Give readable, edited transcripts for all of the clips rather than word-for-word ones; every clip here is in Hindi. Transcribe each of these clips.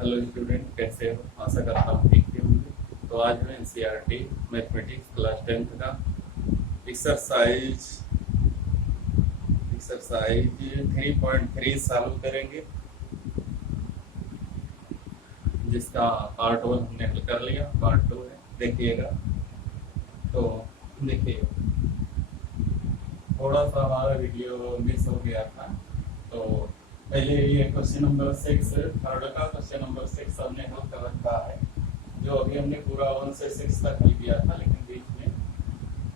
हेलो स्टूडेंट, कैसे हो? आशा करता हूँ ठीक ही होंगे। तो आज मैं एनसीईआरटी मैथमेटिक्स क्लास 10th का एक्सरसाइज एक्सरसाइज 3.3 चालू करेंगे, जिसका पार्ट 1 हमने हल कर लिया। पार्ट 2 है, देखिएगा। तो देखिए, थोड़ा सा हमारा वीडियो मिस हो गया था। तो पहले ये क्वेश्चन नंबर 6, थर्ड का क्वेश्चन नंबर 6 हमने हल कर रखा है, जो अभी हमने पूरा 1 से 6 तक हल किया था, लेकिन बीच में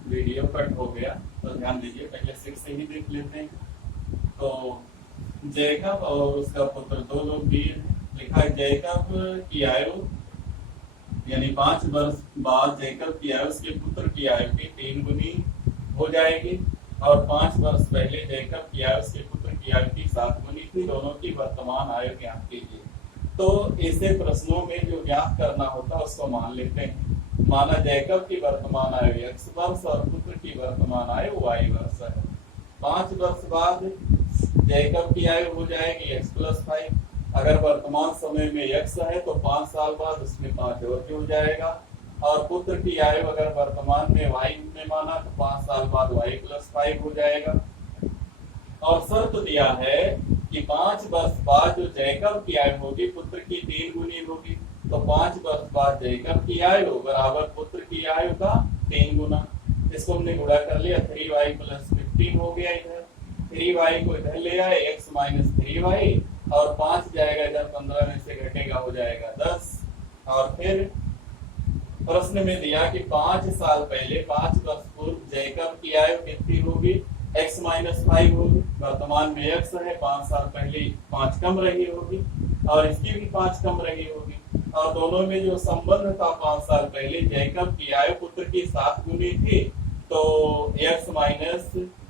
वीडियो कट हो गया। तो ध्यान दीजिए, पहले 6 से ही देख लेते हैं। तो जैकब और उसका पुत्र दो लोग दिए हैं। लिखा है जैकब की आयु, यानी 5 वर्ष बाद जैकब की आयु उसके पुत्र की आयु की 3 गुनी हो जाएगी, और 5 वर्ष पहले जैकब की आयु उसके पुत्र की आयु की 7 गुनी थी। दोनों की वर्तमान आयु ज्ञात कीजिए। तो ऐसे प्रश्नों में जो ज्ञात करना होता है उसको मान लेते हैं। माना जैकब की वर्तमान आयु x वर्ष और पुत्र की वर्तमान आयु y वर्ष है। 5 वर्ष बाद जैकब की आयु हो जाएगी x + 5। अगर वर्तमान समय में x है तो 5 साल बाद उसमें 5 और हो जाएगा। और पुत्र की आयु अगर वर्तमान में y में माना तो 5 साल बाद y + 5 हो जाएगा। और शर्त दिया है कि 5 वर्ष बाद जो जैकब की आयु होगी पुत्र की 3 गुनी होगी। तो 5 वर्ष बाद जैकब की आयु बराबर पुत्र की आयु का 3 गुना। इसको हमने गुणा कर लिया, 3y + 15 हो गया। इधर 3y को इधर ले आए, x - 3y, और 5 जाएगा इधर, 15 में से घटेगा हो जाएगा 10। और फिर प्रश्न में दिया कि 5 साल पहले, 5 वर्ष पूर्व जैकब की आयु कितनी होगी? x - 5 होगी। वर्तमान में x है, 5 साल पहले 5 कम रही होगी, और इसकी भी 5 कम रही होगी। और दोनों में जो संबंध था, 5 साल पहले जैकब की आयु पुत्र की 7 गुनी थी, तो x -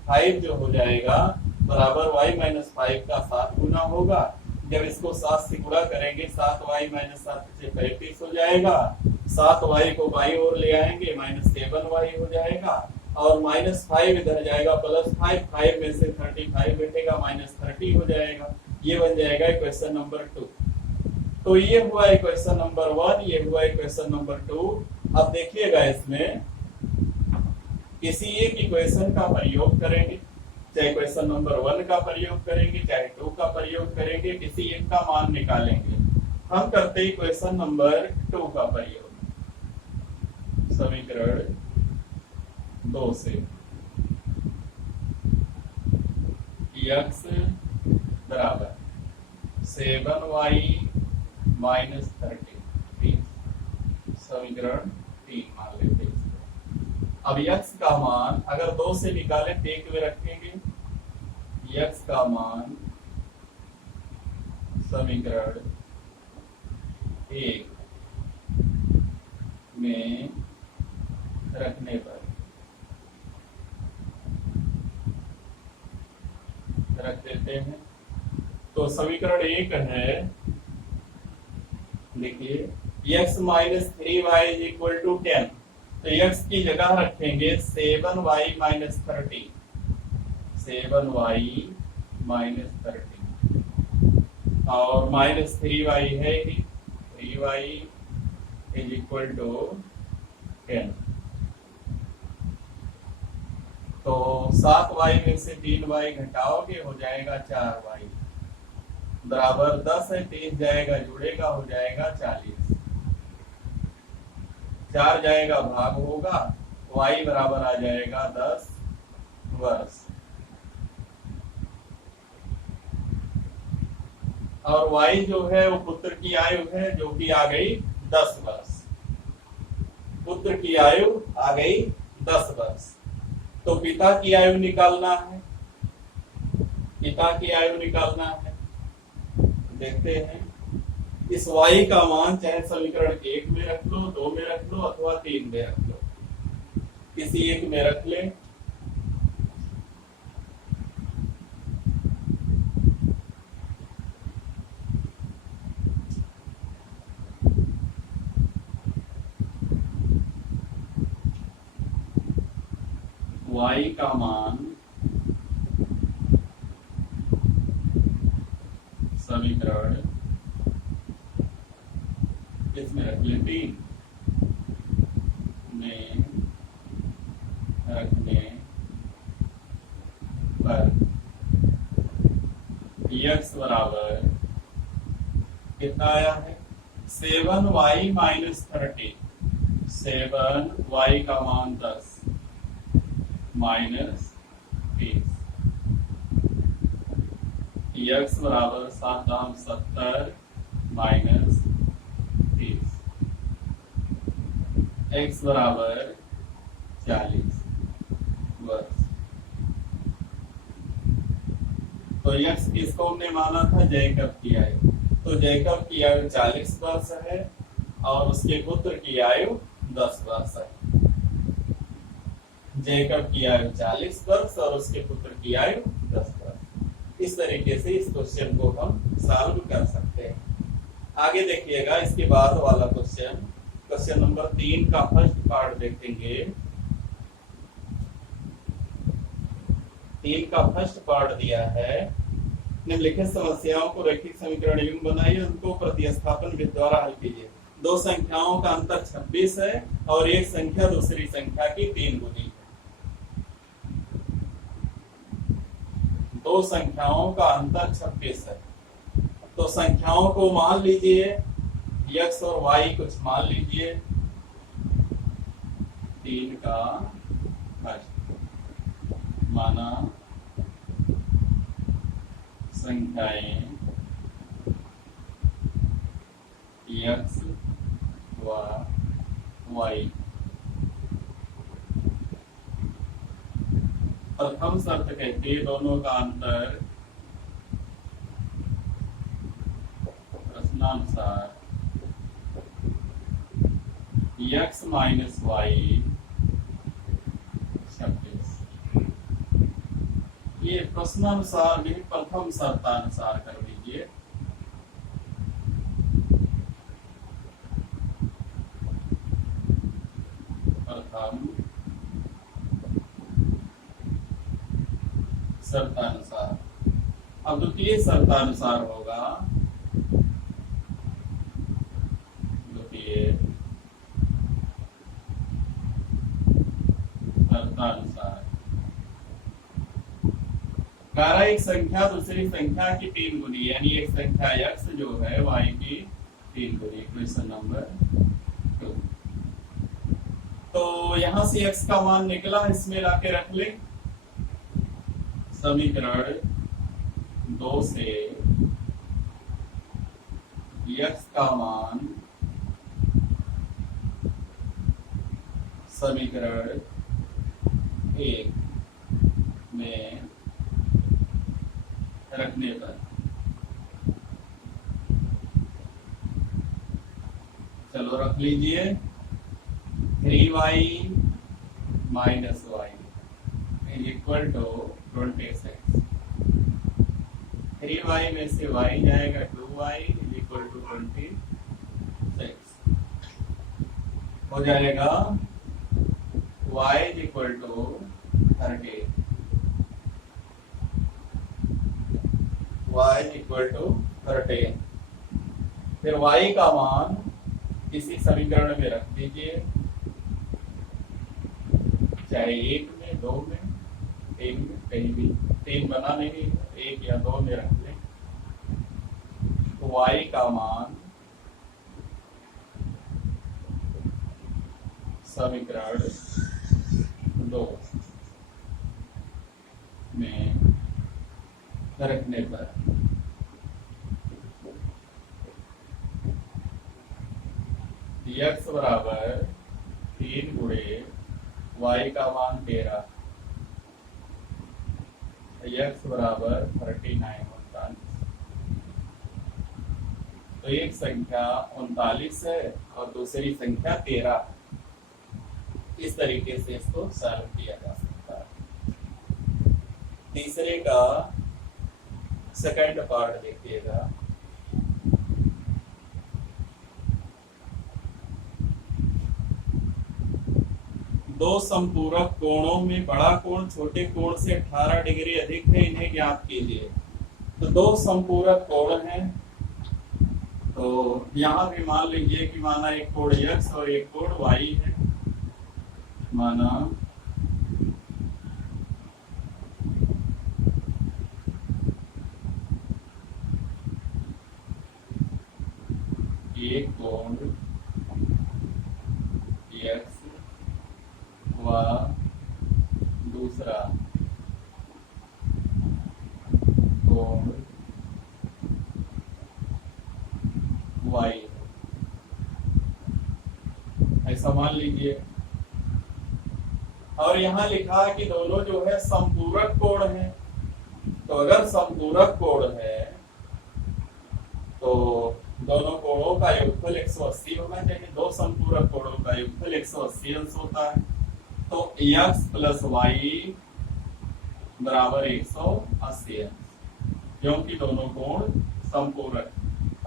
5 जो हो जाएगा बराबर y - 5 का 7 गुना होगा। जब इसको 7 से गुणा करेंगे, 7y - 7 से 35 हो जाएगा। 7y को बाई ओर ले आएंगे, -7y हो जाएगा। और -5 इधर जाएगा, +5, 5 में से 35 घटेगा, -30 हो जाएगा। ये बन जाएगा क्वेश्चन नंबर 2। तो ये हुआ क्वेश्चन नंबर 1, ये हुआ क्वेश्चन नंबर 2। अब देखिएगा, इसमें किसी एक इक्वेशन का प्रयोग करेंगे, चाहे क्वेश्चन नंबर 1 का प्रयोग करेंगे, चाहे 2 का प्रयोग करेंगे, किसी एक का मान निकालेंगे। हम करते हैं क्वेश्चन नंबर 2 का प्रयोग। समीकरण 2 से x बराबर 7y - 30, समीकरण 3 मान लेते हैं। अब x का मान अगर 2 से निकाले तो 1 में रखेंगे। x का मान समीकरण 1 में रखने पर रख देते हैं। तो समीकरण 1 है, देखिए x - 3y = 10। तो x की जगह रखेंगे 7y - 30, 7y - 30, और -3y है ही, 3y = 10। तो 7y में से 3y घटाओगे, हो जाएगा 4y बराबर 10 है। 3 जाएगा, जुड़ेगा, हो जाएगा 40। 4 जाएगा, भाग होगा, y बराबर आ जाएगा 10 वर्ष। और y जो है वो पुत्र की आयु है, जो कि आ गई 10 वर्ष। पुत्र की आयु आ गई 10 वर्ष। तो पिता की आयु निकालना है, पिता की आयु निकालना है। देखते हैं, इस y का मान चाहे समीकरण 1 में रख लो, 2 में रख लो, अथवा 3 में रख लो, किसी एक में रख ले। y का मान समीकरण इसमें रख ले 3 में रखने पर x बराबर कितना आया है 7y माइनस 30 7y का मान 10 माइनस 30 x बराबर 7 दाम 70 माइनस 30 x बराबर 40 वर्ष। तो x किसको हमने माना था जैकब की आयु, तो जैकब की आयु 40 वर्ष है और उसके पुत्र की आयु 10 वर्ष है। जैकब की आयु 40 वर्ष और उसके पुत्र की आयु 10 वर्ष। इस तरीके से इस क्वेश्चन को हम सॉल्व कर सकते हैं। आगे देखिएगा इसके बाद वाला क्वेश्चन नंबर 3 का फर्स्ट पार्ट देखेंगे। 3 का फर्स्ट पार्ट दिया है निम्नलिखित समस्याओं को रैखिक समीकरण युग्म बनाइए, उनको प्रतिस्थापन विधि द्वारा हल कीजिए। दो संख्याओं का अंतर 26 है और एक संख्या दूसरी संख्या की 3 गुनी है। दो संख्याओं का अंतर 26 है, तो संख्याओं को मान लीजिए x और y कुछ मान लीजिए। 3 का फर्स्ट माना संख्याएं x व y। प्रथम शर्त कहते हैं दोनों का अंतर प्रश्नानुसार x माइनस y 26। ये प्रश्नानुसार भी प्रथम शर्तानुसार कर दीजिए। प्रथम शर्तानुसार। अब द्वितीय शर्तानुसार होगा द्वितीय शर्तानुसार। 11 एक संख्या दूसरी संख्या की 3 गुनी, यानी एक संख्या x जो है y की 3 गुनी। Question number 2। तो यहां से x का मान निकला, इसमें लाके रख ले। समीकरण 2 से x का मान समीकरण 1 में रखने पर चलो रख लीजिए 3y minus y equal to 26। 3y में से y जाएगा 2y इक्वल टू 26 हो जाएगा। y equal to 30, y equal to 30। फिर y का मान इसी समीकरण में रख दीजिए, चाहे 1 में 2 में 3 में, कहीं भी 3 बना नहीं, 1 या 2 में रख लें। तो y का मान समीकरण 2 में रखने पर x बराबर 3 गुणे y का मान 13, x बराबर 39। तो एक संख्या 39 है और दूसरी संख्या 13। इस तरीके से इसको सॉल्व किया जा सकता है। तीसरे का सेकंड पार्ट देखिएगा। दो संपूरक कोणों में बड़ा कोण छोटे कोण से 18 डिग्री अधिक है, इन्हें ज्ञात कीजिए। तो दो संपूरक कोण हैं, तो तो यहाँ भी मान लीजिए कि माना एक कोण x और एक कोण y है। माना एक कोण x व दूसरा कोण y, ऐसा मान लीजिए। और यहाँ लिखा है कि दोनों जो है समपूरक कोण है। तो अगर समपूरक कोण है तो दोनों कोणों का योगफल 180 होना चाहिए। दो समपूरक कोणों का योगफल 180 अंश होता है। तो x प्लस y बराबर 180 अंश, क्योंकि दोनों कोण समपूरक,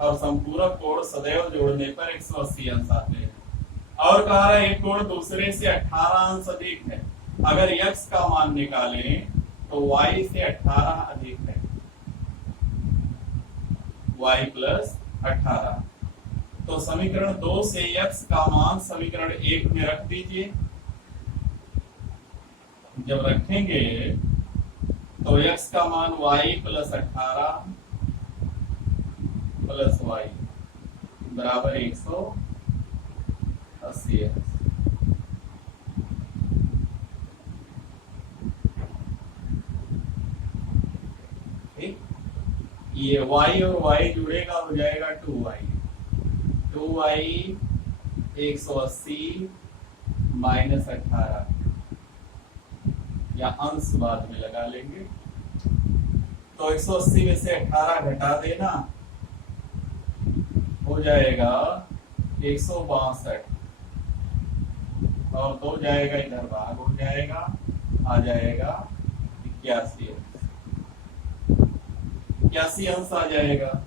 और समपूरक कोण सदैव जोड़ने पर 180 अंश आते हैं। और कहा है एक कोण दूसरे से 18 अंश अधिक है। अगर x का मान निकालें तो y से 18 अधिक है, y प्लस 18। तो समीकरण 2 से x का मान समीकरण 1 में रख दीजिए। जब रखेंगे तो x का मान y प्लस 18 प्लस y बराबर 180 है। ठीक, ये y और y जुड़ेगा, हो जाएगा 2y। 2y 180 माइनस 18, या अंश बाद में लगा लेंगे। तो 180 में से 18 घटा देना, हो जाएगा 162, और 2 जाएगा इधर भाग हो जाएगा, आ जाएगा 81 अंश आ जाएगा।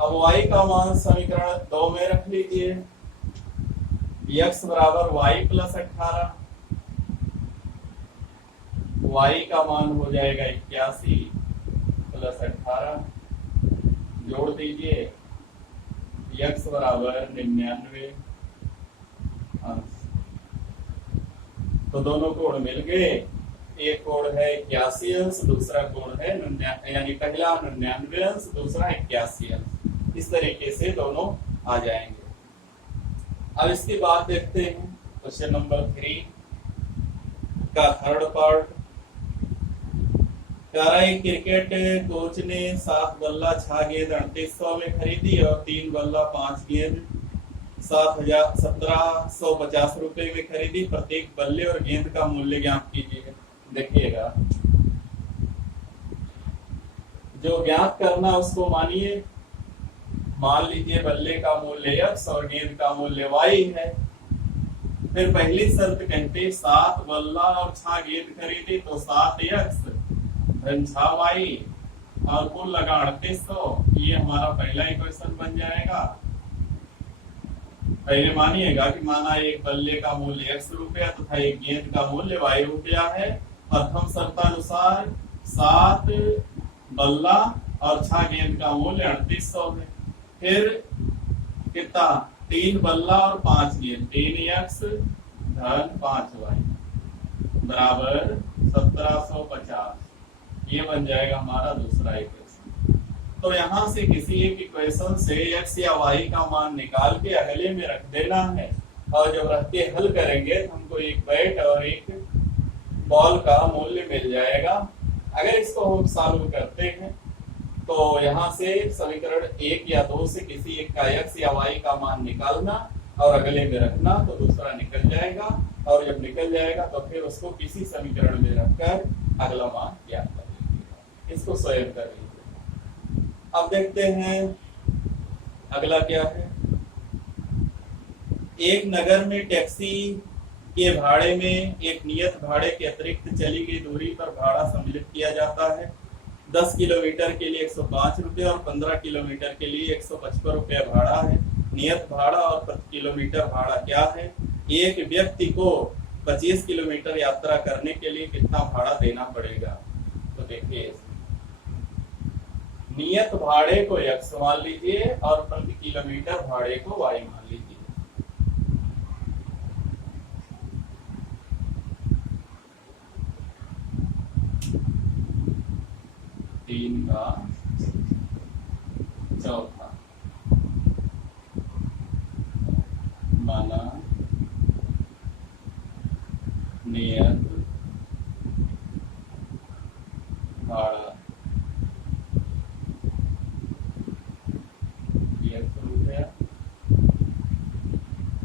अब y का मान समीकरण 2 में रख लीजिए। x बराबर y प्लस 18, y का मान हो जाएगा 81 प्लस 18, जोड़ दीजिए, x बराबर 99 अंश। तो दोनों कोण मिल गए। एक कोण है 81 अंश, दूसरा कोण है यानी पहला 99 अंश, दूसरा 81 अंश। इस तरीके से दोनों आ जाएंगे। अब इसकी बात देखते हैं। क्वेश्चन नंबर 3 का थर्ड पार्ट। क्रिकेट कोच ने 7 बल्ला 6 गेंद 3800 में खरीदी और 3 बल्ला 5 गेंद 1750 रुपए में खरीदी। प्रत्येक बल्ले और गेंद का मूल्य ज्ञात कीजिए। देखिएगा, जो ज्ञात करना उसको मानिए। मान लीजिए बल्ले का मूल्य x और गेंद का मूल्य y है। फिर पहली शर्त कहते 7 बल्ला और 6 गेंद खरीदी, तो 7x धन 6y और कुल लगा 3800। ये हमारा पहला इक्वेशन बन जाएगा। पहले मानिएगा कि माना एक बल्ले का मूल्य x रुपया तथा एक गेंद का मूल्य y रुपया है। प्रथम शर्तानुसार 7 बल्ला और 6 गेंद का मूल्य 3800 है। फिर कितना, 3 बल्ला और 5 गेंद, 3x धन 5y बराबर 1750। ये बन जाएगा हमारा दूसरा इक्वेशन। तो यहाँ से किसी एक इक्वेशन से x या y का मान निकाल के अगले में रख देना है, और जब रख के हल करेंगे तो हमको एक बैट और एक बॉल का मूल्य मिल जाएगा। अगर इसको हम सॉल्व करते हैं तो यहाँ से समीकरण 1 या 2 से किसी एक का x या y का मान निकालना और अगले में रखना, तो दूसरा निकल जाएगा। और जब निकल जाएगा तो फिर उसको किसी समीकरण में रखकर अगला मान ज्ञात कर लीजिएगा। इसको स्वयं कर लीजिए। अब देखते हैं अगला क्या है। एक नगर में टैक्सी के भाड़े में एक नियत भाड़े के अतिरिक्त चली गई दूरी पर भाड़ा सम्मिलित किया जाता है। 10 किलोमीटर के लिए 105 रुपये और 15 किलोमीटर के लिए 155 रुपये भाड़ा है। नियत भाड़ा और प्रति किलोमीटर भाड़ा क्या है? एक व्यक्ति को 25 किलोमीटर यात्रा करने के लिए कितना भाड़ा देना पड़ेगा? तो देखिए, नियत भाड़े को x मान लीजिए और प्रति किलोमीटर भाड़े को y मान लीजिए। तीन का चौथा माना नियत भाड़ा ₹1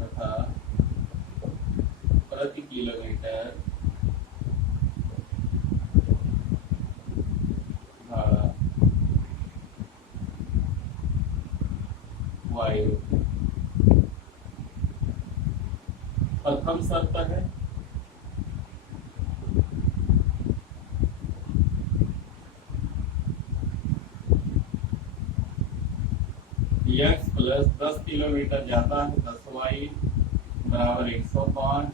तथा प्रति किलोमीटर भाड़ा वायु। प्रथम शर्त है x प्लस 10 किलोमीटर जाता है 10y बराबर 105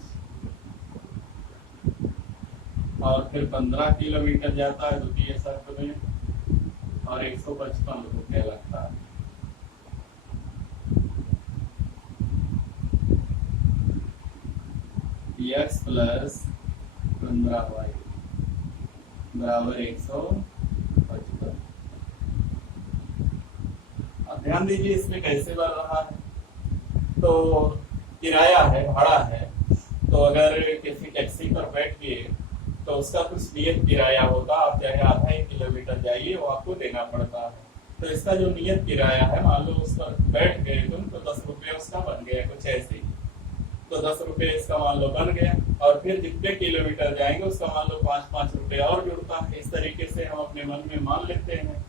और फिर 15 किलोमीटर जाता है द्वितीय शर्त में और 155 रुपये लगता है। x प्लस 15y बराबर 155। अब ध्यान दीजिए इसमें कैसे बढ़ रहा है। तो किराया है, भाड़ा है, तो अगर किसी टैक्सी पर बैठ गए तो उसका कुछ नियत किराया होता, आप चाहे आधा 1 किलोमीटर जाइए वो आपको देना पड़ता है। तो इसका जो नियत किराया है, मान लो उस पर बैठ गए तुम तो 10 रुपये उसका बन गया, कुछ ऐसे ही। तो 10 रुपये इसका मान लो बन गया और फिर जितने किलोमीटर जाएंगे उसका मान लो 5-5 रुपये और जुड़ता है। इस तरीके से हम अपने मन में मान लेते हैं।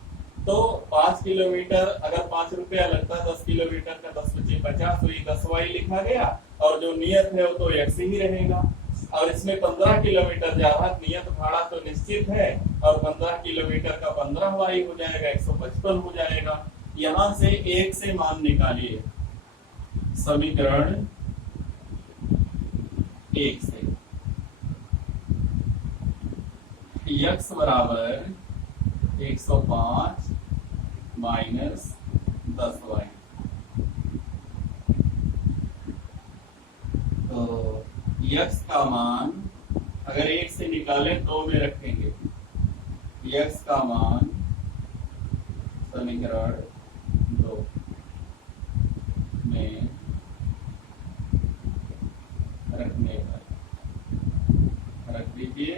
तो 5 किलोमीटर अगर 5 रुपया लगता है 10 किलोमीटर का 10 × 50 तो ये 10y लिखा गया और जो नियत है वो तो x ही रहेगा। और इसमें 15 किलोमीटर जा रहा, नियत भाड़ा तो निश्चित है और 15 किलोमीटर का 15y हो जाएगा, 155 हो जाएगा। यहां से एक से मान निकालिए समीकरण 1 से x बराबर 105 माइनस 10y। तो x का मान अगर 1 से निकाले 2 में रखेंगे, x का मान समीकरण 2 में रखने पर रख दीजिए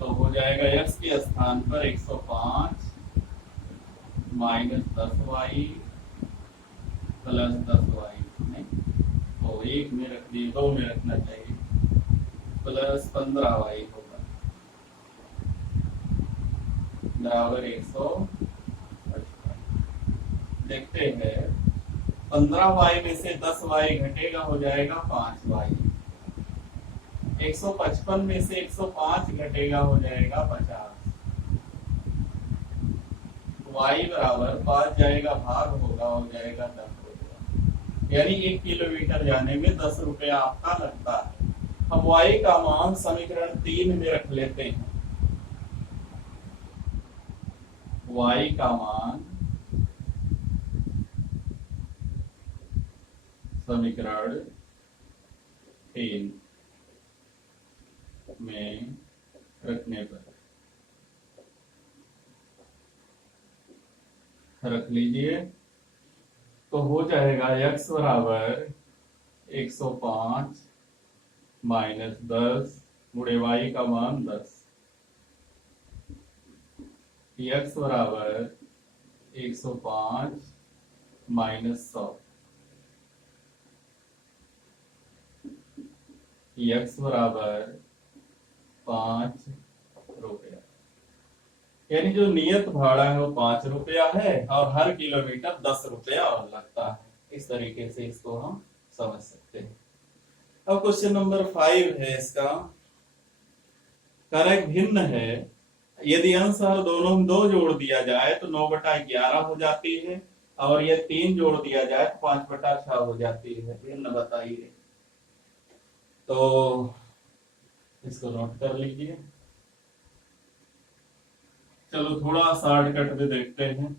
तो हो जाएगा x के स्थान पर 105 माइनस 10y प्लस 10y। तो 1 में रख दिए, 2 में रखना चाहिए, प्लस 15y होगा बराबर 155। देखते हैं 15y में से 10y घटेगा, हो जाएगा 5y। 155 में से 105 घटेगा, हो जाएगा 50। y बराबर 5 जाएगा भाग होगा, हो जाएगा 10 रुपया। यानी 1 किलोमीटर जाने में 10 रुपया आपका लगता है। अब y का मान समीकरण 3 में रख लेते हैं। y का मान समीकरण 3 में रखने पर रख लीजिए तो हो जाएगा x बराबर 105 माइनस 10 गुणे y का मान 10। x बराबर 105 माइनस 100। x बराबर 5 रुपया। यानी जो नियत भाड़ा है वो 5 रुपया है और हर किलोमीटर 10 रुपया और लगता है। इस तरीके से इसको हम समझ सकते हैं। अब क्वेश्चन नंबर 5 है इसका। कारक भिन्न है, यदि अंश और दोनों में 2 जोड़ दिया जाए तो 9/11 हो जाती है और ये 3 जोड़ दिया जाए तो 5/6 हो जाती है। भिन्न बताइए। तो इसको नोट कर लीजिए। चलो थोड़ा शॉर्टकट में देखते हैं।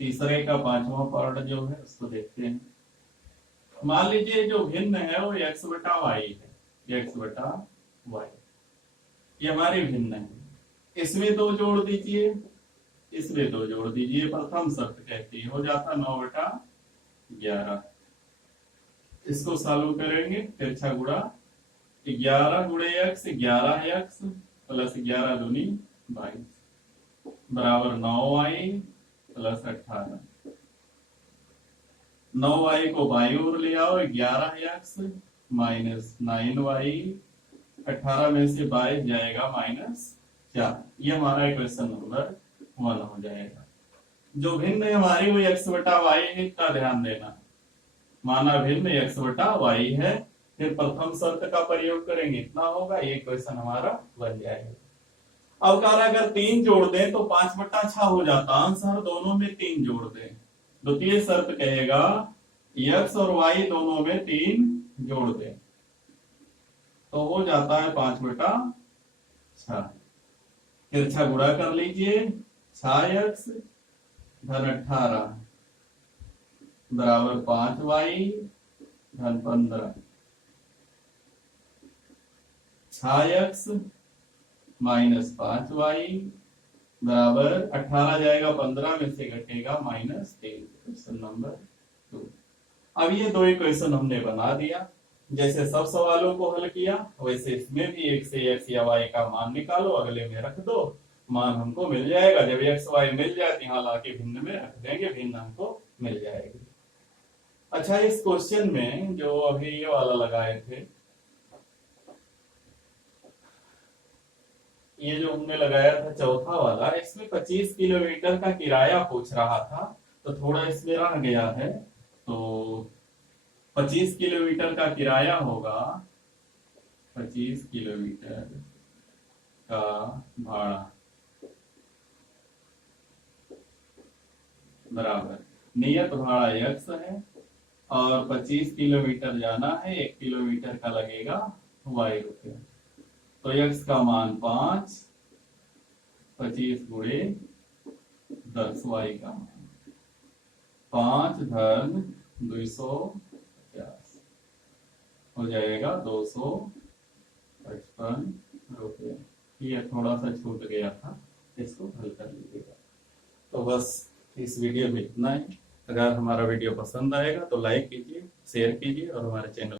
तीसरे का पांचवा पार्ट जो है उसको देखते हैं। मान लीजिए जो भिन्न है वो x बटा वाई है, x बटा वाई, ये हमारे भिन्न है। इसमें दो जोड़ दीजिए, इसमें दो जोड़ दीजिए। प्रथम शर्त कहती है, हो जाता 9/11। इसको सॉल्व करेंगे, तिरछा गुणा 11 गुणे x, 11x प्लस 11 दूनी 22 बराबर 9y प्लस 18। 9y को बाई ओर ले आओ, 11x माइनस 9y, 18 में से 22 जाएगा -4। ये हमारा इक्वेशन नंबर 1 हो जाएगा। जो भिन्न है हमारी वो x बटा वाई है, इतना ध्यान देना। माना भिन्न x बटा वाई है, फिर प्रथम शर्त का प्रयोग करेंगे, इतना होगा, ये इक्वेशन हमारा बन जाएगा। अब कह रहा है अगर 3 जोड़ दें तो 5/6 हो जाता। आंसर दोनों में 3 जोड़ दें। द्वितीय शर्त कहेगा x और y दोनों में 3 जोड़ दें, तो हो जाता है 5/6। तिरछा गुणा कर लीजिए, 6x धन 18 बराबर 5y धन 15। 6x माइनस 5y बराबर 18 जाएगा 15 में से घटेगा -3। Question number 2। अब ये दो इक्वेशन हमने बना दिया। जैसे सब सवालों को हल किया वैसे इसमें भी x से x या y का मान निकालो, अगले में रख दो, मान हमको मिल जाएगा। जब x y मिल जाए तो यहाँ लाके भिन्न में रख देंगे, भिन्न हमको मिल जाएगी। अच्छा, इस क्वेश्चन में जो अभी ये वाला लगाए थे, ये जो हमने लगाया था चौथा वाला, इसमें 25 किलोमीटर का किराया पूछ रहा था, तो थोड़ा इसमें रह गया है। तो 25 किलोमीटर का किराया होगा, 25 किलोमीटर का भाड़ा बराबर नियत भाड़ा x है और 25 किलोमीटर जाना है, 1 किलोमीटर का लगेगा y रुपया। तो x का मान 5, 25 गुणे 10, y का मान 5 धन 250 हो जाएगा 255 रुपये। ये थोड़ा सा छूट गया था, इसको हल कर लीजिएगा। तो बस इस वीडियो में इतना ही। अगर हमारा वीडियो पसंद आएगा तो लाइक कीजिए, शेयर कीजिए और हमारे चैनल